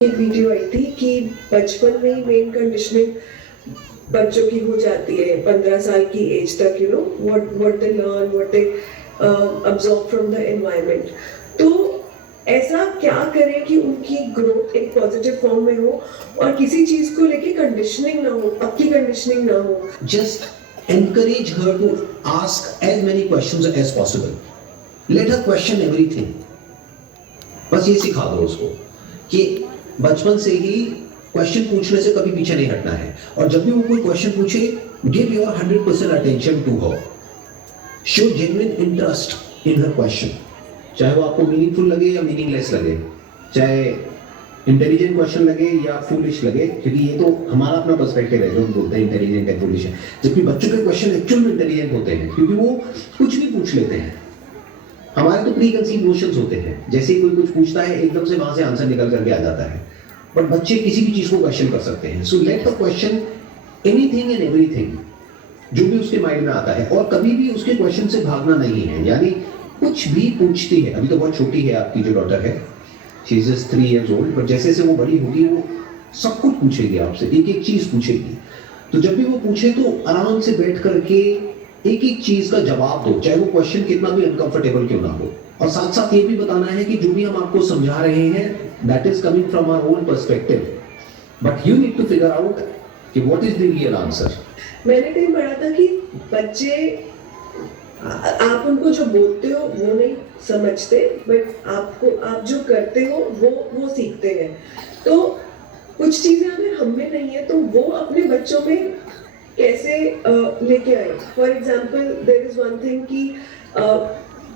एक वीडियो आई थी कि बचपन में ही मेन कंडीशनिंग बच्चों की हो जाती है 15 साल की एज तक, what they learn, what they absorb from the environment. तो ऐसा क्या करें कि उनकी ग्रोथ एक पॉजिटिव फॉर्म में हो और किसी चीज को लेके कंडीशनिंग ना हो, पक्की कंडीशनिंग ना हो। Just encourage her to ask as many questions as possible. Let her question everything. बस ये सिखा दो उसको कि बचपन से ही क्वेश्चन पूछने से कभी पीछे नहीं हटना है, और जब भी वो कोई क्वेश्चन पूछे, give your 100% attention to her, show genuine interest in her question, चाहे वो आपको मीनिंगफुल लगे या मीनिंगलेस लगे, चाहे इंटेलिजेंट क्वेश्चन लगे या फूलिश लगे, क्योंकि ये तो हमारा अपना पर्सपेक्टिव है जो हम बोलते हैं इंटेलिजेंट या फूलिश है, जबकि बच्चों के क्वेश्चन एक्चुअल में इंटेलिजेंट होते हैं क्योंकि वो कुछ भी पूछ लेते हैं। हमारे तो प्री कंसीव नोशंस होते हैं, जैसे ही कोई कुछ पूछता है एकदम से वहां से आंसर निकल करके आ जाता है, बट बच्चे किसी भी चीज को क्वेश्चन कर सकते हैं। So let the question anything and everything, जो भी उसके माइंड में आता है, और कभी भी उसके क्वेश्चन से भागना नहीं है, यानी कुछ भी पूछती है। अभी तो बहुत छोटी है आपकी जो डॉटर है, she is just 3 years old, but जैसे जैसे वो बड़ी होगी वो सब कुछ पूछेगी आपसे, एक एक चीज पूछेगी। तो जब भी वो पूछे तो आराम से बैठ करके एक एक चीज का जवाब दो, चाहे वो क्वेश्चन कितना भी अनकंफर्टेबल क्यों ना हो, और साथ साथ ये भी बताना है कि जो भी हम आपको समझा रहे हैं that is coming from our own perspective, but you need to figure out कि what is the real answer. मैंने कहीं पढ़ा था कि बच्चे, आप उनको जो बोलते हो वो नहीं समझते, बट आप जो करते हो वो सीखते हैं। तो कुछ चीजें अगर हम में नहीं है तो वो अपने बच्चों में कैसे लेके आए। For example there is one thing कि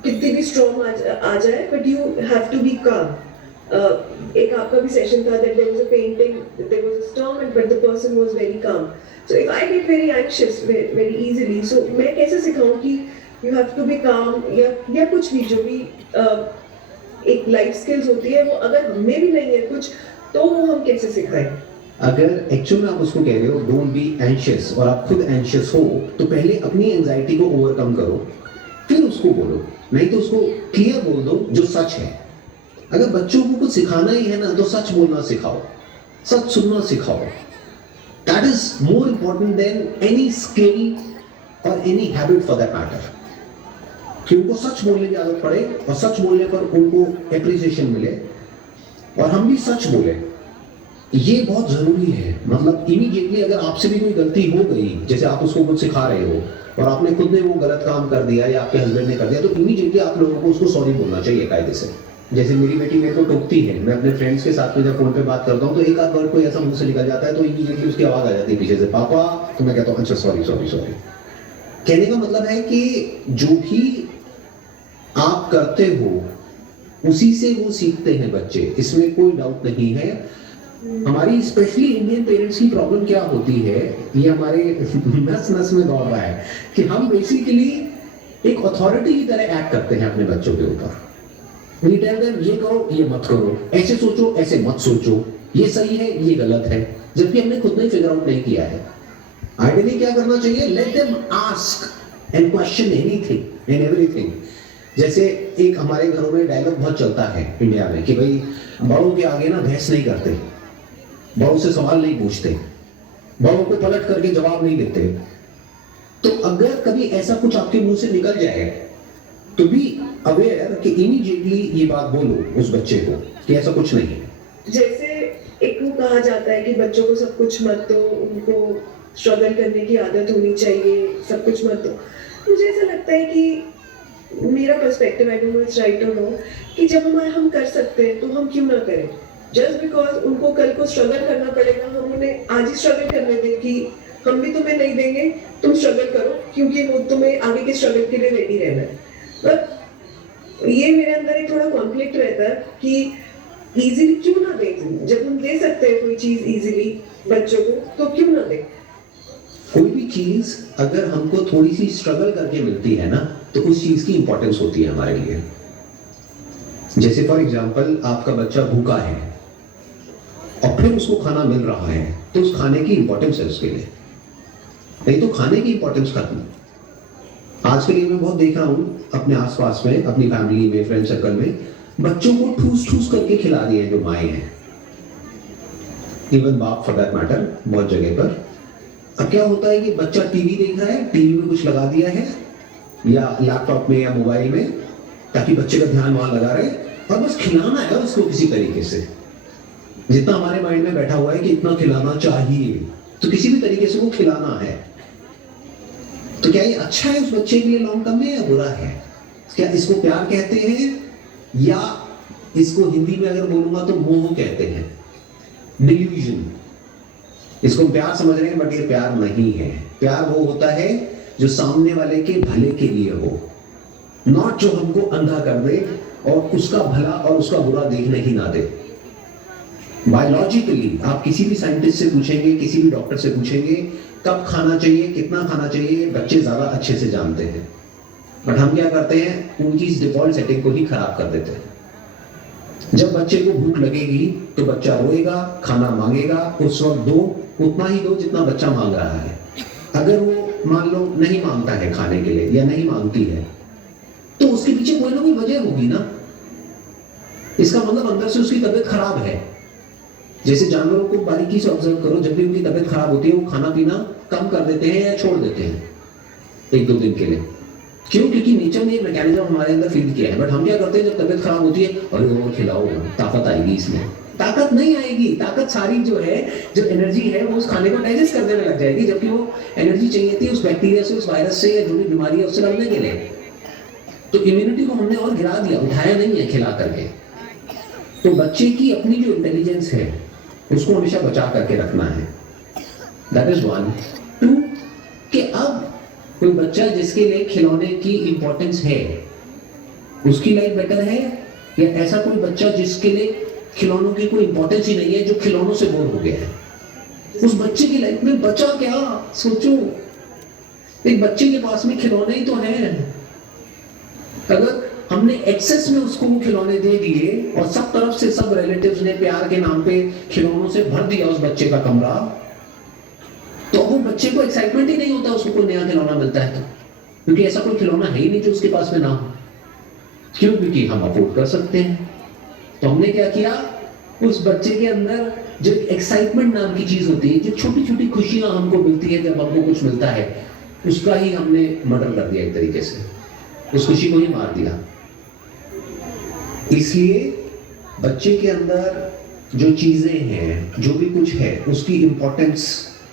कितनी भी स्ट्रॉन्ग आ जाए, but you have to be calm. एक आपका भी सेशन था that there was a painting, there was a storm but the person was very calm. So if I get very anxious very easily, so मैं कैसे सिखाऊं कि you have to be काम, या कुछ भी जो भी एक लाइफ स्किल्स होती है, वो अगर हमें भी नहीं है कुछ, तो वो हम कैसे सिखाएं। अगर एक्चुअल में आप उसको कह रहे हो डोंट बी एंशियस, और आप खुद एंशियस हो, तो पहले अपनी एंजाइटी को ओवरकम करो, फिर उसको बोलो। नहीं तो उसको क्लियर बोल दो जो सच है। अगर बच्चों को कुछ सिखाना ही है ना, तो सच बोलना सिखाओ, सच सुनना सिखाओ। That is more important than any skill और any habit for that matter. कि उनको सच बोलने की आदत पड़े, और सच बोलने पर उनको एप्रिसिएशन मिले, और हम भी सच बोले, ये बहुत जरूरी है। मतलब इमीडिएटली अगर आपसे भी कोई गलती हो गई, जैसे आप उसको कुछ सिखा रहे हो और आपने खुद ने वो गलत काम कर दिया या आपके हस्बैंड ने कर दिया, तो इमीडिएटली आप लोगों को उसको सॉरी बोलना चाहिए कायदे से। जैसे मेरी बेटी मेरे को टोकती है, मैं अपने फ्रेंड्स के साथ में जब फोन पे बात करता हूँ तो एक आध वर्ड कोई ऐसा मुंह से निकल जाता है तो इमीडिएटली उसकी आवाज आ जाती है पीछे से, पापा। तो मैं कहता हूँ अच्छा सॉरी सॉरी सॉरी। कहने का मतलब है कि जो भी आप करते हो उसी से वो सीखते हैं बच्चे, इसमें कोई डाउट नहीं है। हमारी स्पेशली इंडियन पेरेंट्स की प्रॉब्लम क्या होती है, ये हमारे नस नस में दौड़ रहा है कि हम बेसिकली एक अथॉरिटी की तरह एक्ट करते हैं अपने बच्चों के ऊपर। वी टेल देम ये करो ये मत करो, ऐसे सोचो ऐसे मत सोचो, ये सही है ये गलत है, जबकि हमने खुद ने फिगर आउट नहीं किया है। आइडियली क्या करना चाहिए, let them ask and question anything and everything. जैसे एक हमारे घरों में डायलॉग बहुत चलता है इंडिया में कि भाई बड़ों के आगे ना बहस नहीं करते, बड़ों से सवाल नहीं पूछते, बड़ों को पलट करके जवाब नहीं देते। तो अगर कभी ऐसा कुछ आपके मुंह से निकल जाए तो भी अवेयर कि इमीडिएटली ये बात बोलो उस बच्चे को कि ऐसा कुछ नहीं है। जैसे एक वो कहा जाता है कि बच्चों को सब कुछ मत दो, उनको स्ट्रगल करने की आदत होनी चाहिए, सब कुछ मत दो। मुझे ऐसा लगता है कि मेरा perspective, I don't know it's right और रॉन्ग, कि जब हम कर सकते हैं तो हम क्यों ना करें। जस्ट बिकॉज उनको कल को स्ट्रगल करना पड़ेगा, हम उन्हें आज ही स्ट्रगल करने दें कि हम भी तुम्हें नहीं देंगे, तुम स्ट्रगल करो, क्योंकि वो तुम्हें आगे के स्ट्रगल के लिए रेडी रहना है। बट ये मेरे अंदर एक थोड़ा कॉन्फ्लिक्ट रहता है कि इजीली क्यों ना दें, जब हम दे सकते हैं कोई चीज इजीली बच्चों को, तो क्यों ना दें। कोई भी चीज अगर हमको थोड़ी सी स्ट्रगल करके मिलती है ना, तो उस चीज की इंपॉर्टेंस होती है हमारे लिए। जैसे फॉर एग्जाम्पल आपका बच्चा भूखा है और फिर उसको खाना मिल रहा है, तो उस खाने की इंपॉर्टेंस है उसके लिए, नहीं तो खाने की इंपॉर्टेंस खत्म। आज के लिए मैं बहुत देख रहा हूं अपने आसपास में, अपनी फैमिली में, फ्रेंड सर्कल में, बच्चों को ठूस ठूस करके खिला दिए जो माएँ हैं। इवन बाप फॉर दैट मैटर, बहुत जगह पर। अब क्या होता है कि बच्चा टीवी देख रहा है, टीवी में कुछ लगा दिया है या लैपटॉप में या मोबाइल में, ताकि बच्चे का ध्यान वहां लगा रहे, और बस खिलाना है उसको किसी तरीके से। जितना हमारे माइंड में बैठा हुआ है कि इतना खिलाना चाहिए, तो किसी भी तरीके से वो खिलाना है। तो क्या ये अच्छा है उस बच्चे के लिए लॉन्ग टर्म में या बुरा है? क्या इसको प्यार कहते हैं या इसको हिंदी में अगर बोलूंगा तो मोह कहते हैं, डिल्यूजन। इसको प्यार समझ रहे हैं, बट ये प्यार नहीं है। प्यार वो होता है जो सामने वाले के भले के लिए हो, नॉट जो हमको अंधा कर दे और उसका भला और उसका बुरा देखने ही ना दे। बायोलॉजिकली आप किसी भी साइंटिस्ट से पूछेंगे, किसी भी डॉक्टर से पूछेंगे कब खाना चाहिए, कितना खाना चाहिए, बच्चे ज्यादा अच्छे से जानते हैं। बट हम क्या करते हैं, उनकी इस डिफॉल्ट सेटिंग को ही खराब कर देते हैं। जब बच्चे को भूख लगेगी तो बच्चा रोएगा, खाना मांगेगा, उस वक्त दो, उतना ही दो जितना बच्चा मांग रहा है। अगर वो मान लो नहीं मांगता है खाने के लिए या नहीं मांगती है, तो उसके पीछे कोई ना कोई वजह होगी ना। इसका मतलब अंदर से उसकी तबीयत खराब है। जैसे जानवरों को बारीकी से ऑब्जर्व करो, जब भी उनकी तबीयत खराब होती है वो खाना पीना कम कर देते हैं या छोड़ देते हैं 1-2 दिन के लिए। क्यों? क्योंकि नेचर ने एक मैकेनिज्म हमारे अंदर फीड किया है। बट हम क्या करते हैं, जब तबीयत खराब होती है, अरे और खिलाओ, ताकत आएगी इसमें। ताकत नहीं आएगी, ताकत सारी जो है, जो एनर्जी है, वो उस खाने को डाइजेस्ट करने में लग जाएगी, जबकि वो एनर्जी चाहिए थी उस बैक्टीरिया से, उस वायरस से, या जो भी बीमारी है उससे लड़ने के लिए। तो इम्यूनिटी को हमने और गिरा दिया, उठाया नहीं है खिला करके। तो बच्चे की अपनी जो इंटेलिजेंस है उसको हमेशा बचा करके रखना है। That is 1। 2 कि अब कोई बच्चा जिसके लिए खिलौने की इंपॉर्टेंस है, उसकी लाइफ बेटर है, या ऐसा कोई बच्चा जिसके लिए खिलौनों की कोई इंपॉर्टेंस ही नहीं है, जो खिलौनों से बोर हो गया है। उस बच्चे की लाइफ में बचा क्या? सोचो, एक बच्चे के पास में खिलौने ही तो हैं। अगर हमने एक्सेस में उसको वो खिलौने दे दिए और सब तरफ से सब रिलेटिव्स ने प्यार के नाम पे खिलौनों से भर दिया उस बच्चे का कमरा, तो वो बच्चे को एक्साइटमेंट ही नहीं होता उसको कोई नया खिलौना मिलता है तो, क्योंकि ऐसा कोई खिलौना है ही नहीं जो उसके पास में ना हो। क्यों? क्योंकि हम अफोर्ड कर सकते हैं। तो हमने क्या किया, उस बच्चे के अंदर जो एक्साइटमेंट नाम की चीज होती है, जो छोटी छोटी खुशियां हमको मिलती है जब हमको कुछ मिलता है, उसका ही हमने मर्डर कर दिया एक तरीके से, उस खुशी को ही मार दिया। इसलिए बच्चे के अंदर जो चीजें हैं, जो भी कुछ है, उसकी इंपॉर्टेंस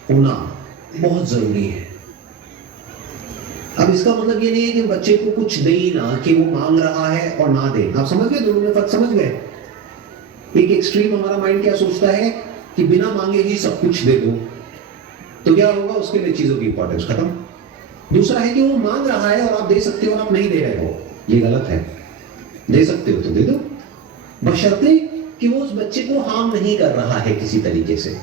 होना बहुत जरूरी है। अब इसका मतलब ये नहीं है कि बच्चे को कुछ दे ही ना, कि वो मांग रहा है और ना दे। आप समझ गए? दोनों में फर्क समझ गए? एक एक्सट्रीम हमारा माइंड क्या सोचता है कि बिना मांगे ही सब कुछ दे दो, तो क्या होगा, उसके लिए चीजों की इंपॉर्टेंस खत्म। दूसरा है कि वो मांग रहा है और आप दे सकते हो और आप नहीं दे रहे हो, ये गलत है। दे सकते हो तो दे दो, बशर्ते कि वो उस बच्चे को हार्म नहीं कर रहा है किसी तरीके से।